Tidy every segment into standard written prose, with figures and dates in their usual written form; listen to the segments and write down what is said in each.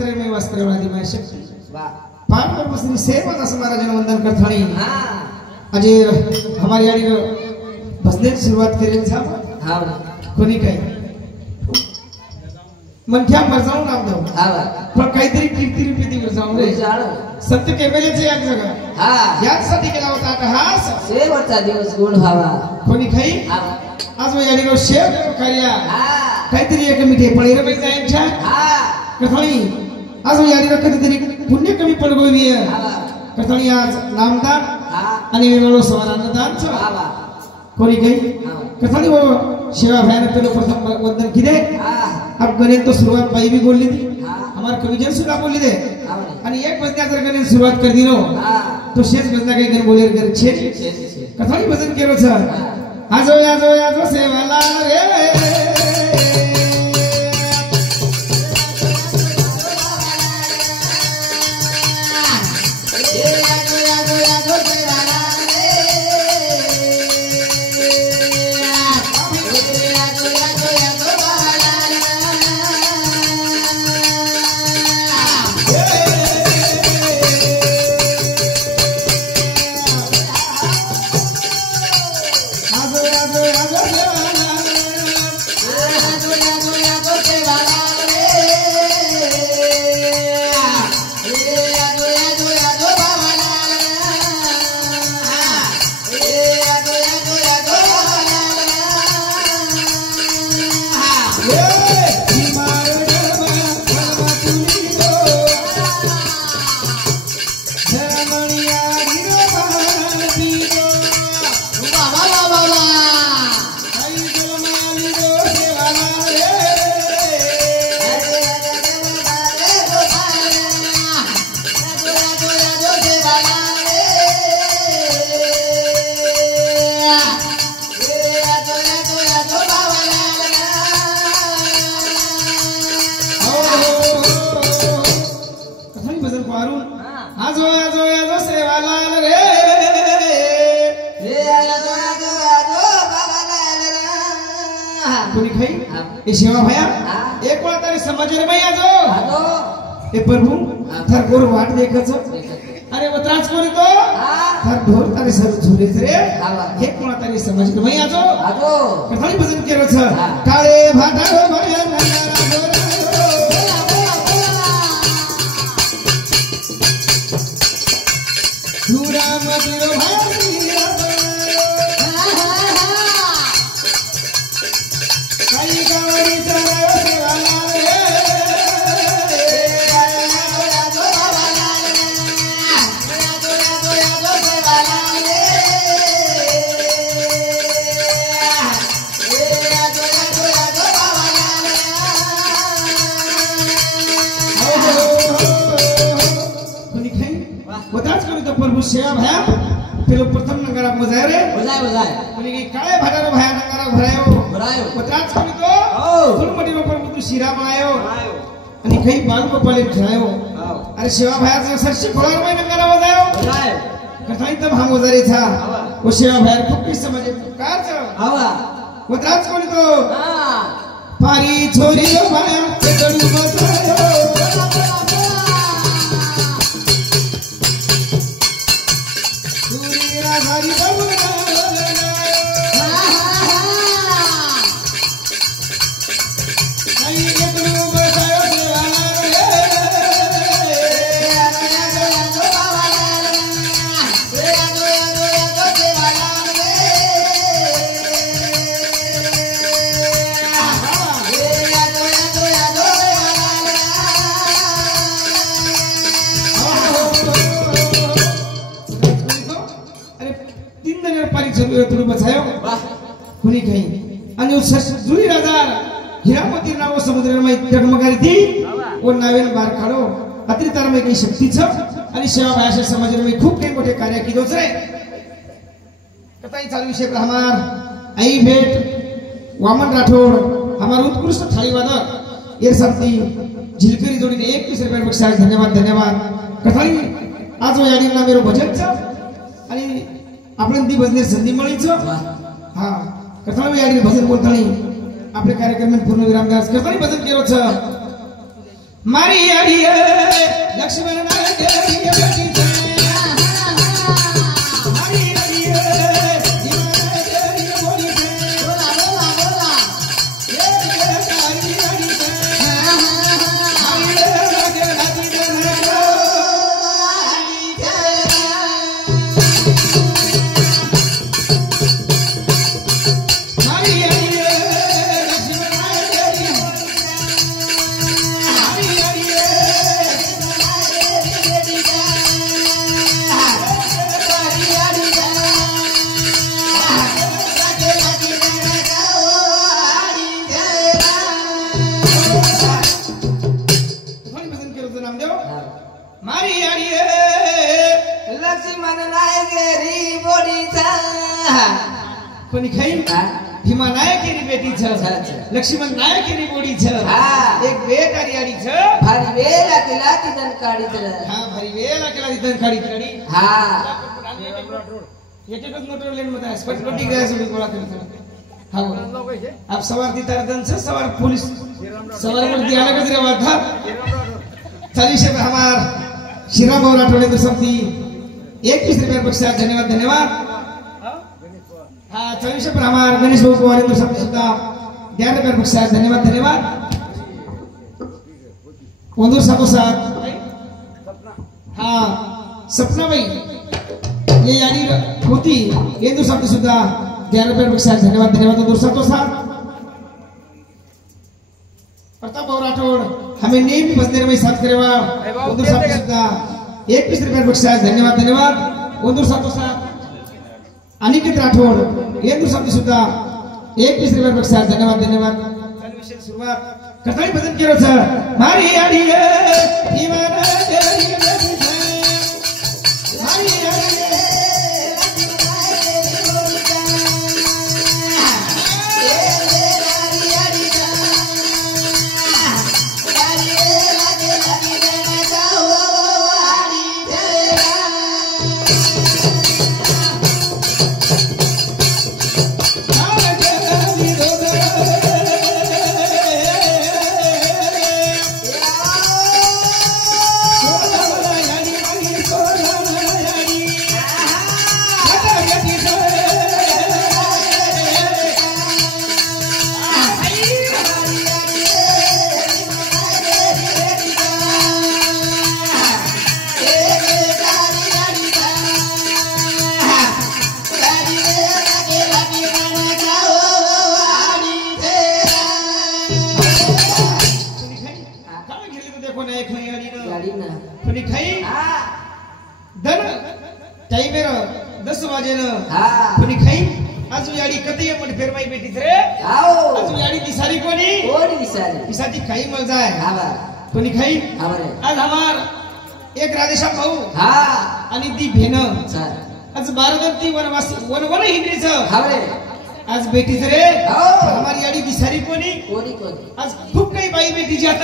वस्त्र में वस्त्र वाली मैं शक्ति पान पर श्री सेवा दास महाराज ने वंदन करथाणी अजे हमारी गाड़ी को भजने की शुरुआत करें साहब हां कोणी काही मनख्या मर जाऊन नाम दो हां पण काहीतरी कीर्ती रूपी दिवस जाऊन रे सत्य केमेलेचे एक जगह हां यासाठी केला होता अटहास शेवटचा दिवस गोड व्हावा कोणी काही आज मी गाडी को शेव खाल्या काहीतरी एक मिठे पळीर बाई जायच्या कथाळी आज मी गाडी कधीतरी पुण्य कमी पडगोवी कथाळी आज नामदान आणि वेगळो सवारांदान कोणी काही कथाळी वो सेवा भयान पेलो प्रथम वंदन किदे अब गणेश तो शुरुआत बाई भी बोलली थी हमार कविजन सुद्धा बोलली दे आणि एक भजना जर गणेश सुरुवात कर दिनो तो शेष भजना काही गण बोलेर कर छे कथाळी भजन केलो छ आजो आजो आजो सेवाला रे सेवा भया एक वेळा तरी समज रे बाई आजो ए प्रभु थर गोर वाट देखच अरे वो त्रास कोणी तो थर ढोर तारे सर झुले रे एक वेळा तरी समज रे बाई आजो कथाळी भजन केलो छ काळे भाटाळो भया धुरा मदिरो भया सेवा भया पेलो प्रथम नंगारा बजाय रे बजाय बोली की काळे भागारो भया नंगारा भरायो पत्राच कोणी तो फुलमटी वर तू शिरा बनायो आणि काही बाल को पले खायो अरे सेवा भया सरशी खोळार में नंगारा बजायो कथाई तब हम बजारे था वो सेवा भया खूप की समझे कार छ आवा पत्राच कोणी तो पारी छोरी लो भया ते गडू बजायो हरी बाबू तुरु बचायो कुणी काही आणि जुई राजार हिरामती नाव समुद्र में जगमगारी थी वो नावेल बार काढो अतिरिक्त में काही शक्ती छ आणि सेवा भाषा समाज में खूप काही मोठे कार्य की दोसरे कथाई चालू विषय पर हमार आई भेट वामन राठौड़ हमार उत्कृष्ट थाली वादक ये सबती झिलकरी जोडीने 21 रुपये बक्षीस धन्यवाद कथाई आज यादी ना मेरो भजन छ आणि आपण ती भजने संधी मिळीच हां कथा यादी भजन बोलतानी आपले कार्यक्रम पूर्ण विराम द्यास कथाई भजन केलो छ मारी आड़ी लक्ष्मण भीमा नायकेरी बेटी छ लक्ष्मण नायकेरी बोडी छ एक बेट आरी आरी छ भारी वेला केला तिदन काडी छ हां भारी वेला केला तिदन काडी काडी हां एक एक मोटर लेन मत स्पटपटी गया से बोला करते हां आप सवार दी तरदन से सवार पुलिस सवार पर दिया लगा रे बात था चलिए से हमार श्रीराम और राठौड़ ने सबकी 21 रुपए बख्शा धन्यवाद धन्यवाद हाँ चलिए पर हमारे गणेश बाबू वाले तो सब सुधा ध्यान कर बख्शा धन्यवाद धन्यवाद वंदूर साथों साथ हाँ सपना भाई ये यानी होती ये तो सब सुधा ध्यान कर बख्शा धन्यवाद धन्यवाद वंदूर साथों साथ प्रताप बाबू राठौड़ हमें नेम बजने में साथ करेवा वंदूर साथों सुधा 21 रुपए बख्शा धन्यवाद धन्यवाद वंदूर साथों साथ अनिकेत राठौड़ ये तो सब सुधा 21 रुपए बख्शा धन्यवाद धन्यवाद विशेष शुरुआत कथाई भजन केरो छ मारी आड़ी ईमाना तेरी मारी आड़ी आज हमार एक राधेश्याम भाऊ आणि ती भेन आज बारादंती वनवासी वन हिंद्री आज बेटी रे हमारी आड़ी दिसारी कोणी आज खूप काही बाई बेटी जात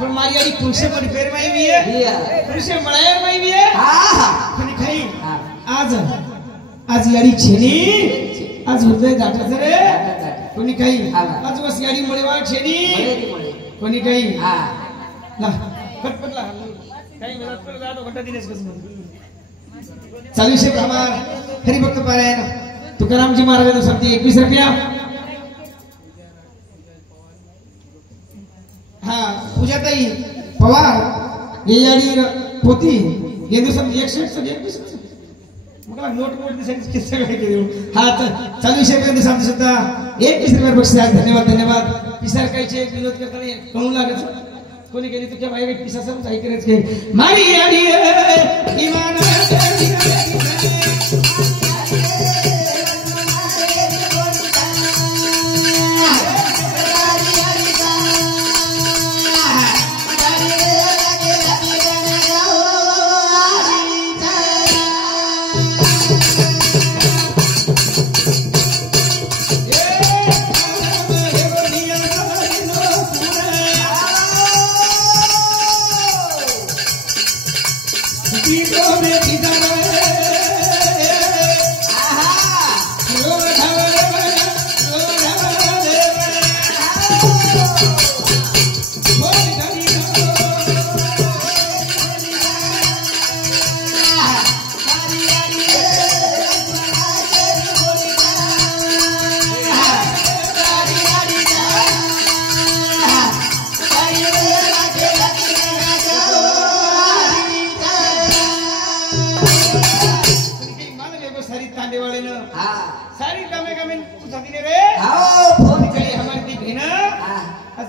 पण मारी आड़ी पुरुषे पण फेरमाई भी है पुरुषे मळाया माई भी है कोणी खाई आज आज याडी छेनी आज हृदय जाटच रे कोणी काही आज वस याडी मळेवा छेनी कोणी काही ला पटपटला काही मिळत पर जातो घंटा दिनेश कस चालू शे हमार हरिभक्त पारायण तुकाराम जी महाराज ने सबती 21 रुपया हाँ पूजाताई पवार ये याडी पोती ये तो सब 121 मगला नोट दिसायची किस्सा काय केली हाँ चालू शे पर्यंत सांगतो सुद्धा 21 रुपया बक्षीस धन्यवाद धन्यवाद पिसार कायचे विनोद करताना कहू लागत कोणी केली तुझ्या बाहेर पिसा सब काही करायच के मारी याडी ईमान Oh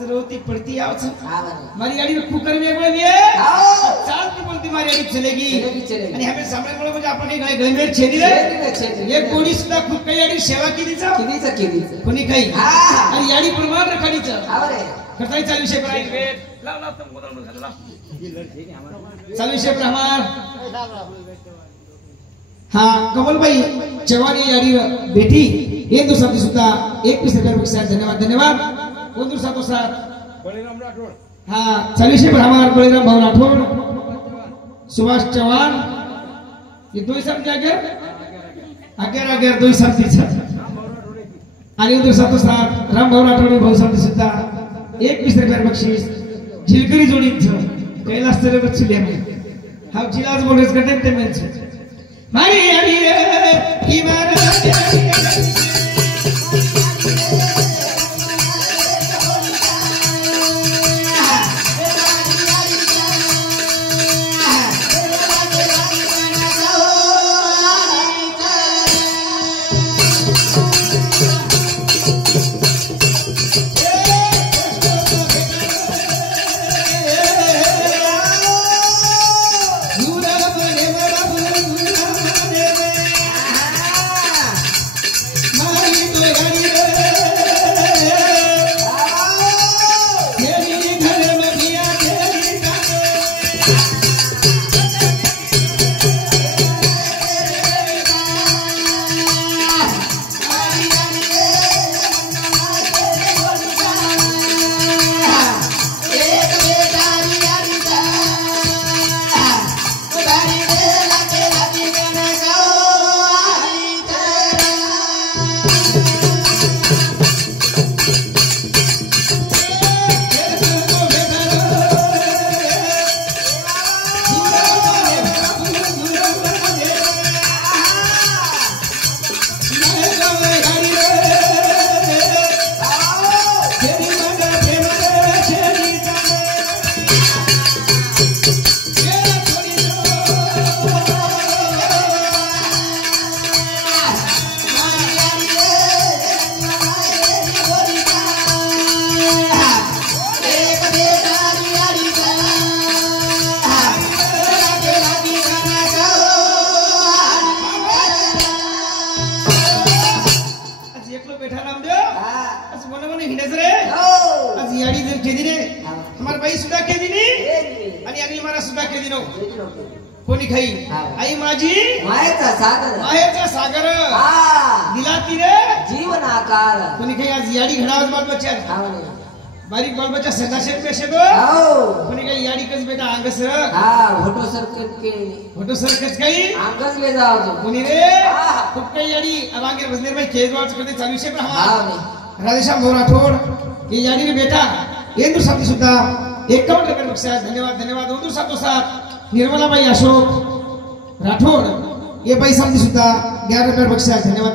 आज रोती पड़ती आवच हाँ बने मारी गाड़ी में कुकर भी एक भी है चाल की बोलती मारी गाड़ी चलेगी आणि हमें सामने बोले म्हणजे आपण काही गळे में छेदी रे एक कोणी सुद्धा खूप काही गाडी सेवा केलीच कोणी काही आणि गाडी प्रमाण रखाडीच करताई चालू विषय पर वेट लाव लाव तुम गोदल में लाव चालू विषय पर हमार हाँ कमल भाई जवानी यारी बेटी ये दो साथी सुद्धा एक पीस रुपये बख्शा धन्यवाद वो दूर साथों साथ बळीराम राठोड हाँ चालू विषय पर हमार बळीराम भाऊ राठोड सुभाष चौहान ये दो ही साथी आगे दो ही साथी आणि उधर साथों साथ राम भाऊ राठोड भाऊ साथी सुद्धा एक पीस रुपये बक्षीस झिलकरी जोडीचं कैलास तरे बच्चे ले हाँ जिलाज बोल रहे हैं ते मेंच मारी यारी की मारा कोणी खाई आई माझी मायेचा सागर दिला तिने जीवन आकार कोणी खाई आज याडी घडावत बाल बच्चा बारीक बाल बच्चा सदाशेत पेशे दो कोणी काही याडी कस बेटा आंगस फोटो सरकत काही आंगस ले जाओ कोणी रे खूप काही याडी अब आगे बसने में खेज वाच करते चालू विषय पर हम राधेश्याम भाऊ राठोड ये याडी रे बेटा इंदुर साथी सुद्धा 51 रुपये बख्शा धन्यवाद इंदुर साथो साथ निर्मलाबाई अशोक राठोड ये बाई साथी सुद्धा 11 रुपये बख्शा धन्यवाद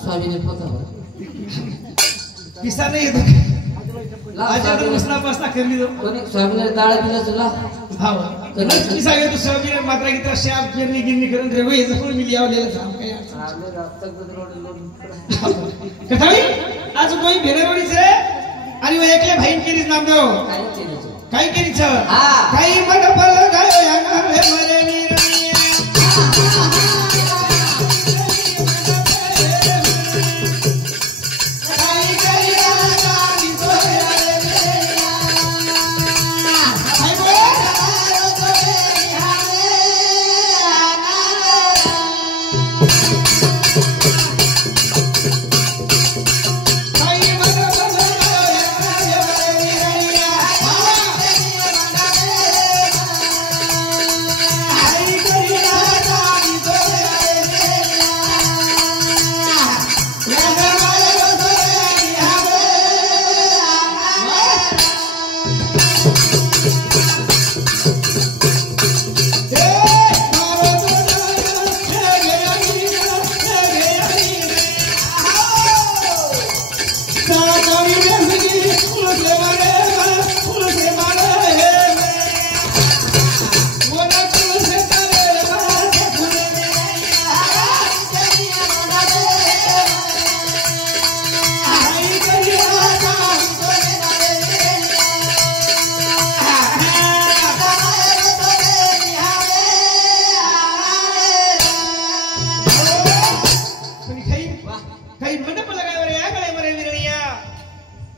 स्वामी ने पता पिसा नहीं येतो आजा तर बसना करली दो कोणी स्वामीने डाळ दिला तुला भाव नक्की सांगे तू स्वामीने मात्र की तर शाप पेरणी गिरणी करून रे होय जपून मी लियावलेलं काम काय आपले रक्त रोड कथाई आज कोई भेरेरोडीच रे आणि वो एकले भाईन केलीच नाम देव काय केलीच काही मन बल गाय अंगार रे मरे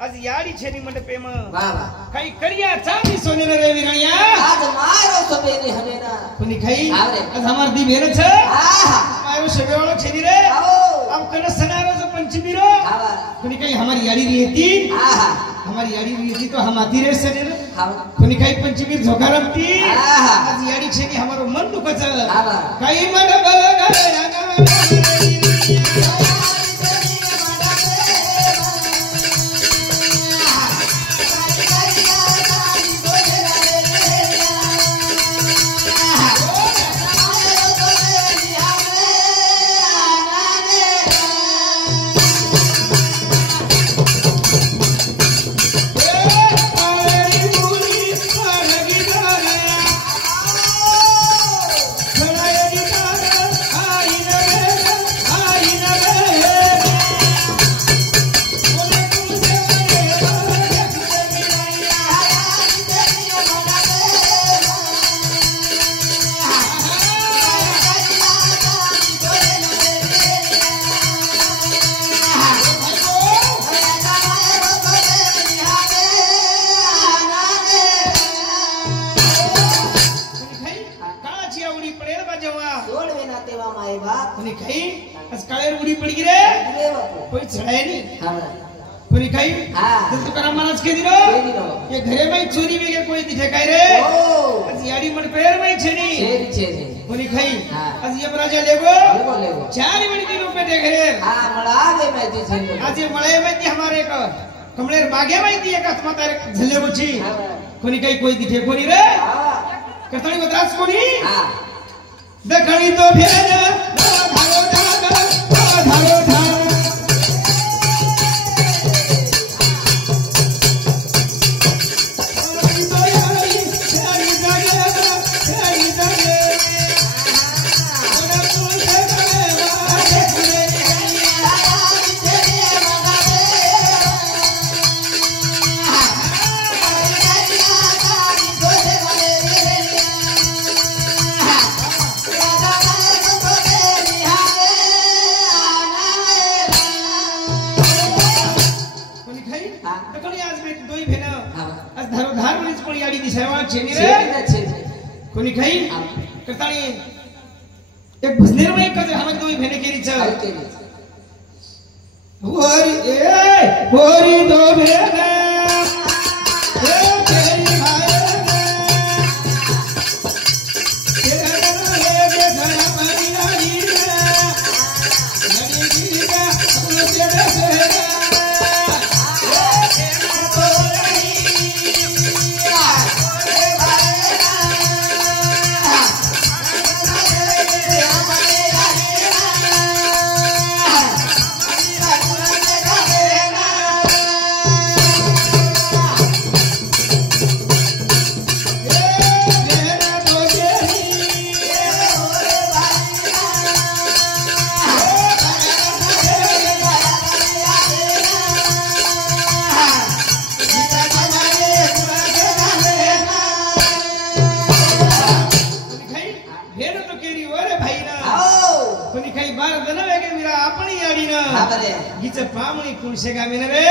आज याडी छेनी मंडपेम बाबा काही करिया चांदी सोने रे विरणिया आज मारो सपेनी हमेना कोणी खाई आवरे. आज हमार दी भेन छ आहा मारो सगळो छेनी रे आओ अब कन सनारो जो पंचमी रो आवा कोणी काही हमारी याडी रहती आहा हमारी याडी रहती तो हम आती रे सने रे आवा कोणी काही पंचमी झोका रमती आहा. आज याडी छेनी हमारो मन दुखच आवा. काही मन बल कोणी खाई आज काळेर उडी पडी गे रे रे बापू कोई चढाय नहीं आवा कोणी खाई हाँ. तो तुकाराम महाराज के दिनो के दिनो. ये घरे में चोरी वेगे कोई दिखे काय रे ओ आज याडी मन पेर में छेनी छेनी छेनी कोणी खाई हाँ. आज यम राजा लेगो लेगो लेगो 4 मिनट के रूप में देख रे हां मला गे माहिती छेनी आज ये मळे में ती हमारे का कमलेर बागे में ती एक आत्मा तारे झल्ले बुची कोणी काही कोई दिखे कोणी रे हां कतणी मद्रास कोणी हां दखणी तो भेन धारो धारो धारो छेनी रे कोणी खाई करताणी एक भजनेर में एक हमें दोई भेने केरी छ होरी ए होरी दो भेने ए तेरी भाई तेरे के घर हमारी नारी नदी की का अपने तेरे से पामणी कुणसे गामी न रे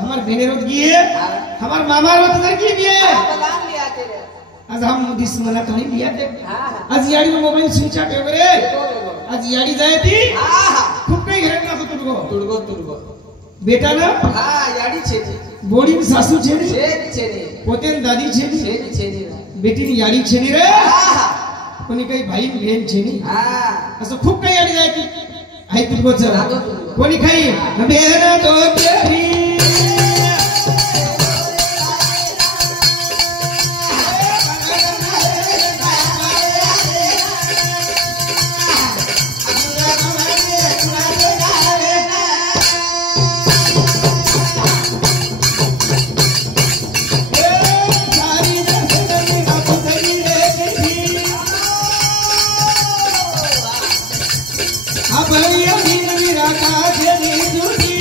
हमार भेनेरोत गिए हमार मामा रोत दर की बिए आज हम दिस मला तो नहीं बिया दे आज याडी में मोबाइल स्विच ऑफ हो रे आज याडी जाय ती खूप काही घरात ना तुडगो तुडगो तुडगो बेटा ना हां याडी छे बोडी में सासू छे छे पोते दादी छे छे बेटी ની याडी छे नी रे कोणी काही भाई बहीण छे नी हां असं खूप काही याडी जाय ती हाय तुडगो च कोणी काही बेरा तो तेरी अब ये दिन विराटा से नहीं झूठी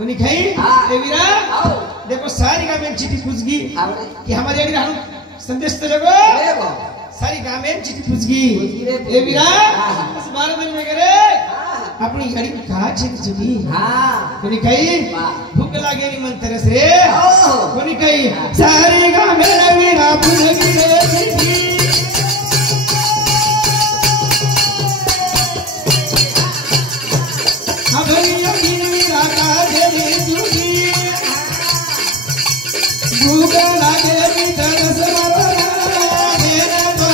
कोनी खाई हाँ। ए वीरा आओ देखो सारी गाँव में चिट्ठी पूछ गई आवरे कि हमारे यानी हम संदेश तो लगो देखो सारी गाँव में चिट्ठी पूछ गई पूछ रे, ए वीरा हाँ। इस 12 दिन में करे हां अपनी गाड़ी की कहा चिट्ठी हां कोनी खाई वाह भूख लागे नहीं मन तरस रे ओ कोनी खाई सारी गाँव में वीरा पूछ गई रे चिट्ठी हमारी यानी वीरा का दे दूंगी भूख लागे नहीं तरस मेरा तो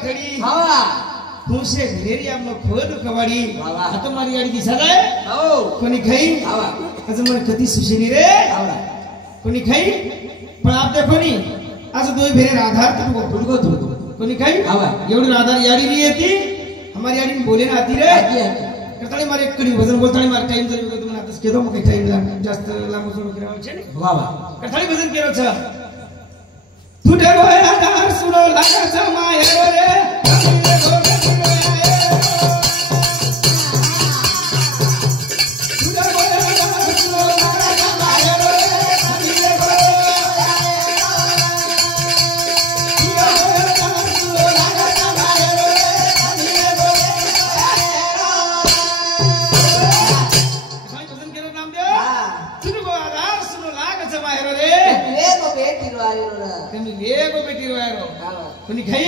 तेरी तुमसे घरेरी आम्हाला खोल कवाडी आता मारी गाडी दिसत आहे हो कोणी खाई आवा आज मला कधी सुशेनी रे आवरा कोणी खाई पण आपल्या कोणी आज दोय भेरे आधार तुडगो तुडगो कोणी खाई आवा एवढी आधार याडी नाही येती हमारी याडी बोले ना आती रे आती आहे करताळी मारे एकडी वजन बोलताळी मार टाइम जरी बघतो तुम्ही आताच केलो मग टाइम जास्त लांब सोडून करावचे नाही वा वा करताळी वजन केलो छ तुझे गोय आधार सुनो लागाचा माया रे कोणी खाई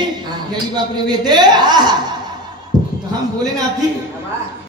याडी बापरे वेते तो हम बोले ना आती